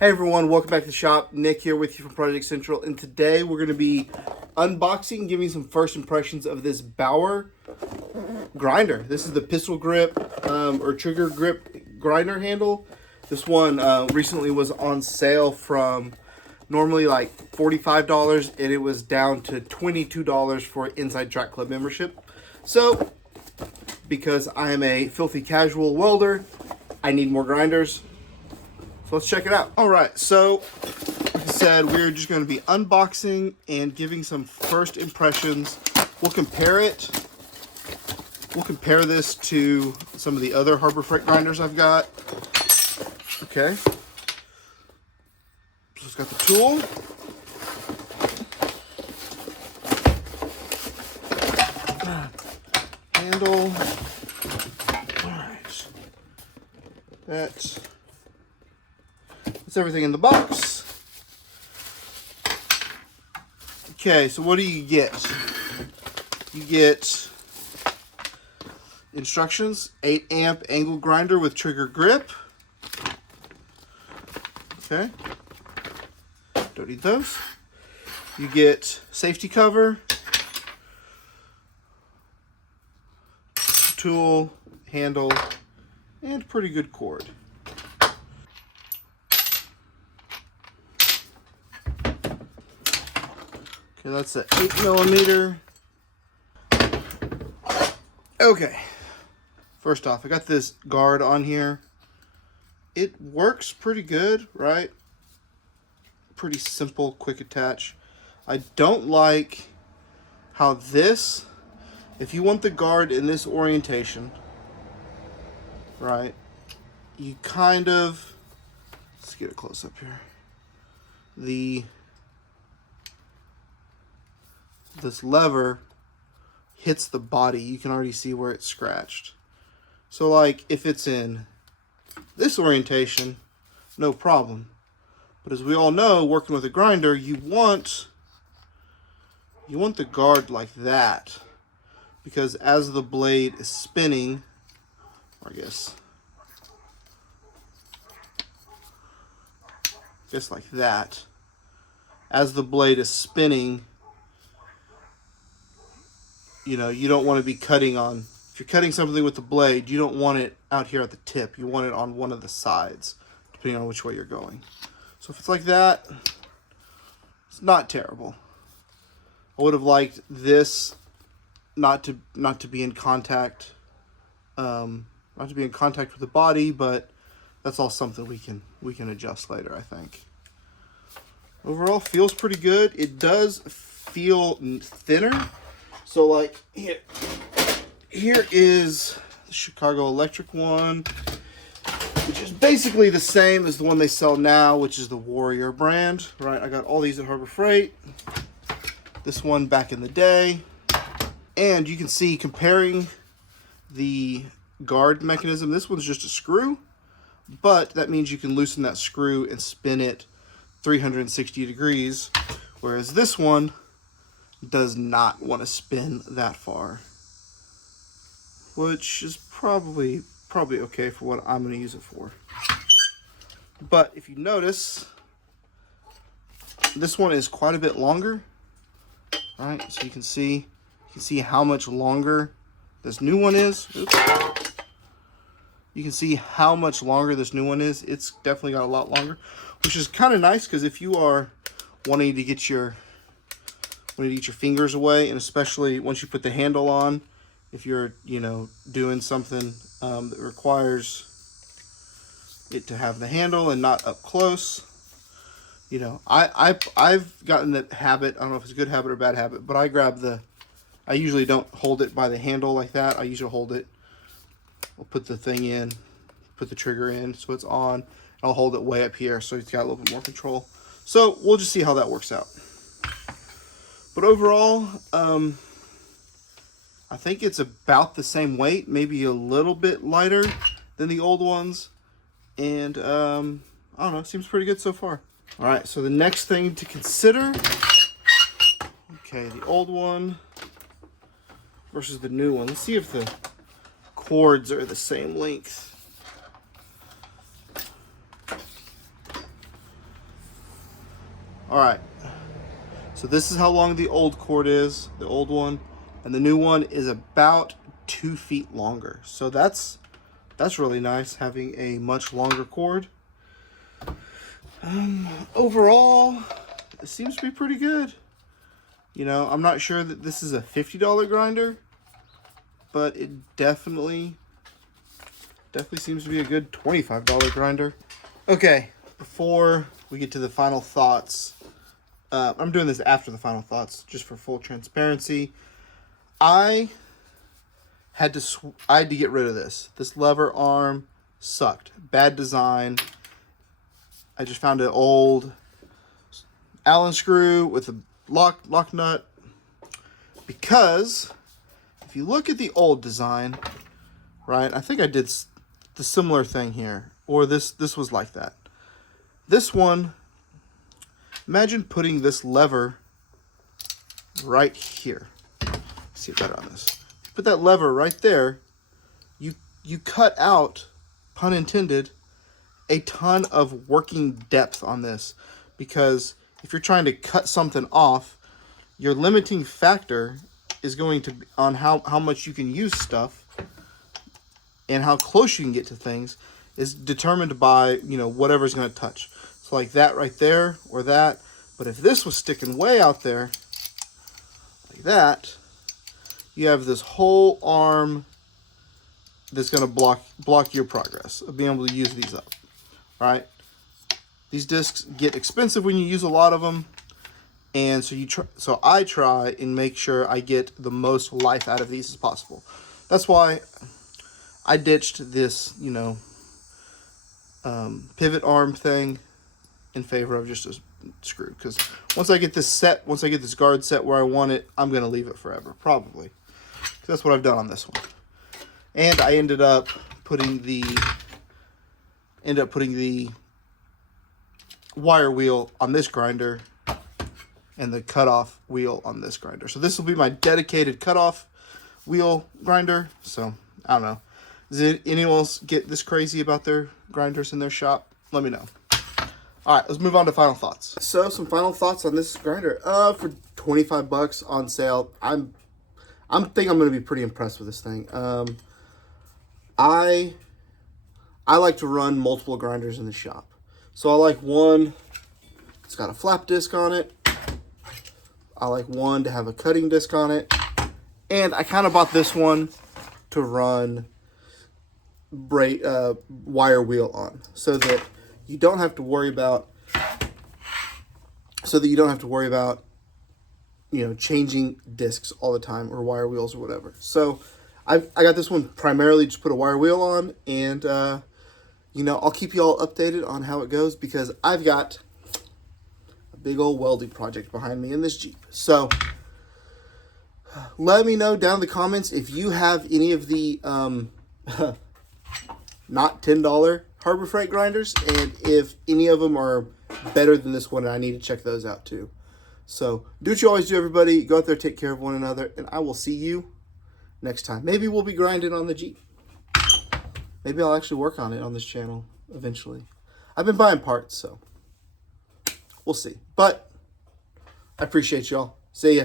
Hey everyone, welcome back to the shop. Nick here with you from Project Central, and today we're going to be unboxing, giving some first impressions of this Bauer grinder. This is the pistol grip or trigger grip grinder handle. This one recently was on sale from normally like $45, and it was down to $22 for Inside Track Club membership. So, because I am a filthy casual welder, I need more grinders. So let's check it out. All right, so like I said, we're just going to be unboxing and giving some first impressions. We'll compare it. We'll compare this to some of the other Harbor Freight grinders I've got. Okay. So it's got the tool. Handle. All right. That's everything in the box. Okay, so what do you get? You get instructions, 8 amp angle grinder with trigger grip. Okay, don't need those. You get safety cover, tool, handle, and pretty good cord. Okay, that's an 8mm. Okay, first off, I got this guard on here. It works pretty good, right? Pretty simple, quick attach. I don't like how this, if you want the guard in this orientation, right, you kind of, let's get it close up here. This lever hits the body. You can already see where it's scratched. So like if it's in this orientation, no problem. But as we all know, working with a grinder, you want the guard like that, because as the blade is spinning, or I guess like that, as the blade is spinning, you know, you don't want to be cutting on, if you're cutting something with the blade, you don't want it out here at the tip. You want it on one of the sides, depending on which way you're going. So if it's like that, it's not terrible. I would have liked this not to be in contact, not to be in contact with the body, but that's all something we can adjust later, I think. Overall, feels pretty good. It does feel thinner. So like here is the Chicago Electric one, which is basically the same as the one they sell now, which is the Warrior brand, right? I got all these at Harbor Freight. This one back in the day. And you can see, comparing the guard mechanism, this one's just a screw, but that means you can loosen that screw and spin it 360 degrees, whereas this one does not want to spin that far, which is probably okay for what I'm going to use it for. But if you notice, this one is quite a bit longer. All right, so you can see how much longer this new one is. Oops. You can see how much longer this new one is. It's definitely got a lot longer, which is kind of nice, because if you are wanting to get your fingers away, and especially once you put the handle on, if you're, you know, doing something that requires it to have the handle and not up close, you know, I've gotten that habit. I don't know if it's a good habit or bad habit, but I usually don't hold it by the handle like that. I usually hold it, I'll put the thing in, put the trigger in so it's on, and I'll hold it way up here so it's got a little bit more control. So we'll just see how that works out. But overall, I think it's about the same weight, maybe a little bit lighter than the old ones. And I don't know, it seems pretty good so far. All right, so the next thing to consider, okay, the old one versus the new one. Let's see if the cords are the same length. All right. So this is how long the old cord is, the old one, and the new one is about 2 feet longer. So that's really nice, having a much longer cord. Overall, it seems to be pretty good. You know, I'm not sure that this is a $50 grinder, but it definitely seems to be a good $25 grinder. Okay, before we get to the final thoughts, I'm doing this after the final thoughts, just for full transparency. I had to get rid of this. This lever arm sucked. Bad design. I just found an old Allen screw with a lock nut. Because if you look at the old design, right? I think I did the similar thing here, or this was like that. This one, imagine putting this lever right here. Let's see it better on this. Put that lever right there. You cut out, pun intended, a ton of working depth on this, because if you're trying to cut something off, your limiting factor is going to be on how much you can use stuff, and how close you can get to things is determined by, you know, whatever's going to touch. So like that right there, or that. But if this was sticking way out there, like that, you have this whole arm that's going to block your progress of being able to use these up, right? These discs get expensive when you use a lot of them, and so I try and make sure I get the most life out of these as possible. That's why I ditched this, you know, pivot arm thing in favor of just a screw. Because once I get this guard set where I want it, I'm going to leave it forever, probably. That's what I've done on this one. And I ended up putting the wire wheel on this grinder and the cutoff wheel on this grinder. So this will be my dedicated cutoff wheel grinder. So I don't know. Does anyone else get this crazy about their grinders in their shop? Let me know. All right, let's move on to final thoughts. So some final thoughts on this grinder. For $25 on sale, I think I'm going to be pretty impressed with this thing. I like to run multiple grinders in the shop. So I like one, it's got a flap disc on it. I like one to have a cutting disc on it. And I kind of bought this one to run wire wheel on, so that you don't have to worry about you know, changing discs all the time, or wire wheels or whatever. So I got this one primarily just put a wire wheel on, and you know, I'll keep you all updated on how it goes, because I've got a big old welding project behind me in this Jeep. So let me know down in the comments if you have any of the not $10 Harbor Freight grinders, and if any of them are better than this one, and I need to check those out too. So do what you always do, everybody. Go out there, take care of one another, and I will see you next time. Maybe we'll be grinding on the Jeep. Maybe I'll actually work on it on this channel eventually. I've been buying parts, so we'll see. But I appreciate y'all. See ya.